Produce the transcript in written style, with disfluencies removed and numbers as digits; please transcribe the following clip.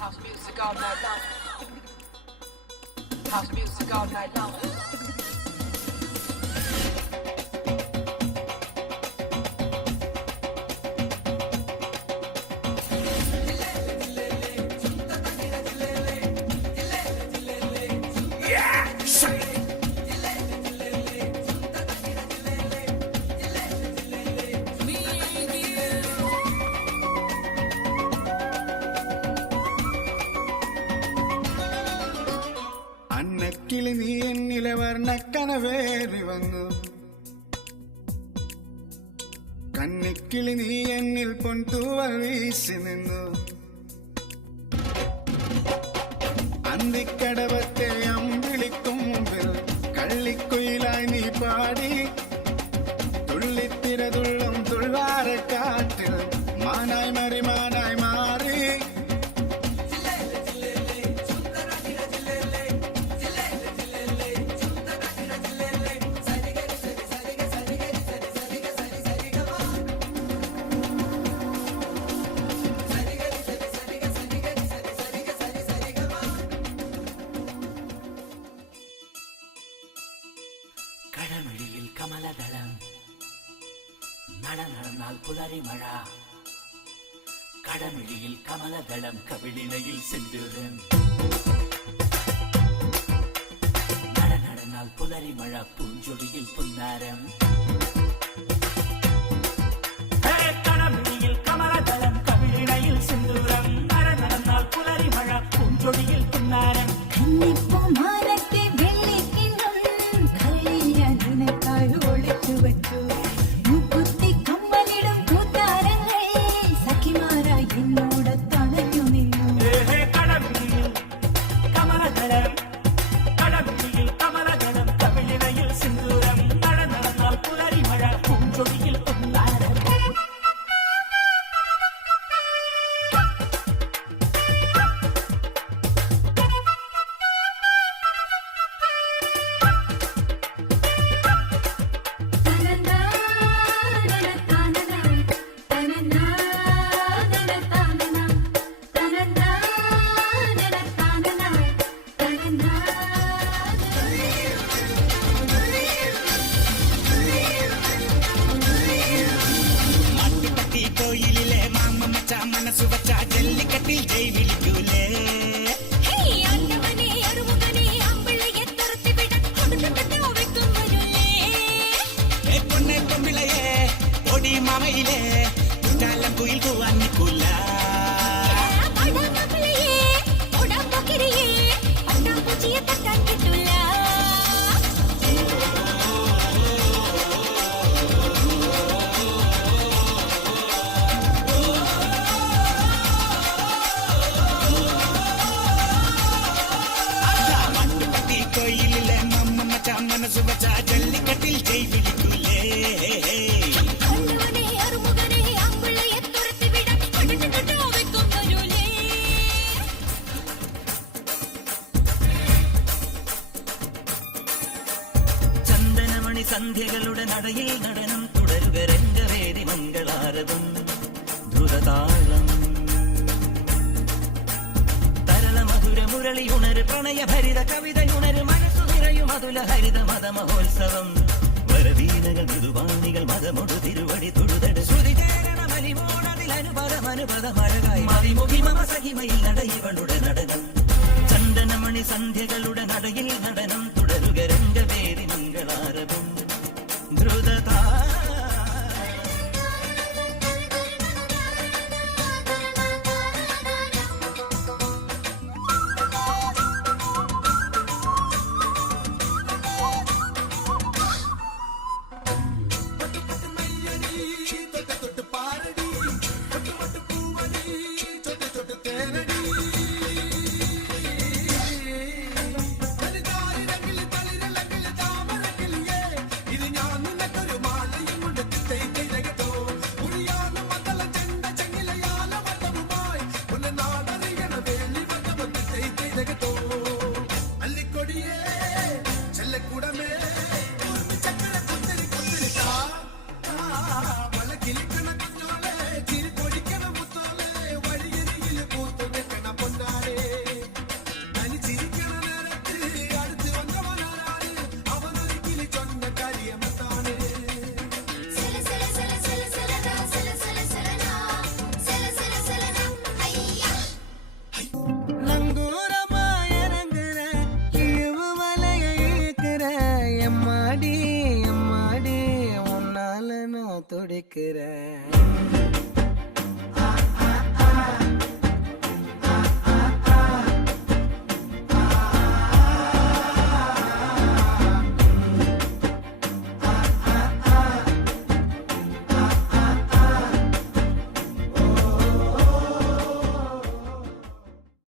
House music all night long. House music all night long. അന്നക്കിളി നീ എന്നിലെ വർണ്ണക്കനവേറി വന്നു, കന്നിക്കിളി നീ എന്നിൽ പൊൻതൂവൽ വീശി നിന്നു. അന്തിക്കടവത്തെ അമ്പിളിക്കും മുമ്പിൽ കള്ളിക്കുയിലായി നീ പാടി, തുള്ളിത്തിരതുള്ളും തുൾവാരക്കാറ്റിൽ മാനായി മറിമാനായി മാറി. കടമിഴിയിൽ കമലദളം നടന്നാൽ പുലരി മഴ, കടമിഴിയിൽ കമലദളം കവിളിണയിൽ സിന്ദൂരം. നടന്നാൽ പുലരി മഴ പൂഞ്ചൊടിയിൽ പുന്നാരം. കടമിഴിയിൽ കമലദളം കവിളിണയിൽ സിന്ദൂരം. നടന്നാൽ പുലരി മഴ പൂഞ്ചൊടിയിൽ പുന്നാരം. കോയിലിലെ മാമ മച്ച മനസ്സു വച്ച ജല്ലിക്കട്ടിൽ ജയ് വിളിക്കൂലേ. പൊന്നെ പൊമ്പിളയെ ഓടി മാമയിലെ കുറ്റാലം കുയിൽ പോവാൻ നിൽക്കൂല. മനസ്സു വച്ച ജല്ലിക്കട്ടിൽ ജയ് വിളിക്കൂലേ. ചന്ദനമണി സന്ധ്യകളുടെ നടയിൽ നടനം തുടരുക രംഗവേദി മംഗളാരതം ദ്രുതതാളം. തരള മധുര മുരളി ഉണര് പ്രണയഭരിത കവിതയുണര് മനസ്സു നിറയും അതുല ഹരിത മത മഹോത്സവം. വരവീനകൾ മൃദുവാണികൾ മതമൊടു തിരുവടി തൊഴുതട് ശ്രുതി ചേരണ മലിമോണതിൽ അനുപദമഴകായി മതിമുഖി മമ സഹിമയിൽ നടയിവളുടെ നടനം. ചന്ദനമണി സന്ധ്യകളുടെ നടയിൽ നടനം തുടരുക രംഗവേദി മംഗളാരവം ദ്രുതതാ. കിളിക്കണ കുഞ്ഞോളെ ചിരി പൊടിക്കണ മുത്തോളെ വഴിയരികില് പൂത്തു നിൽക്കണ പൊന്നാ துடிக்கிறேன்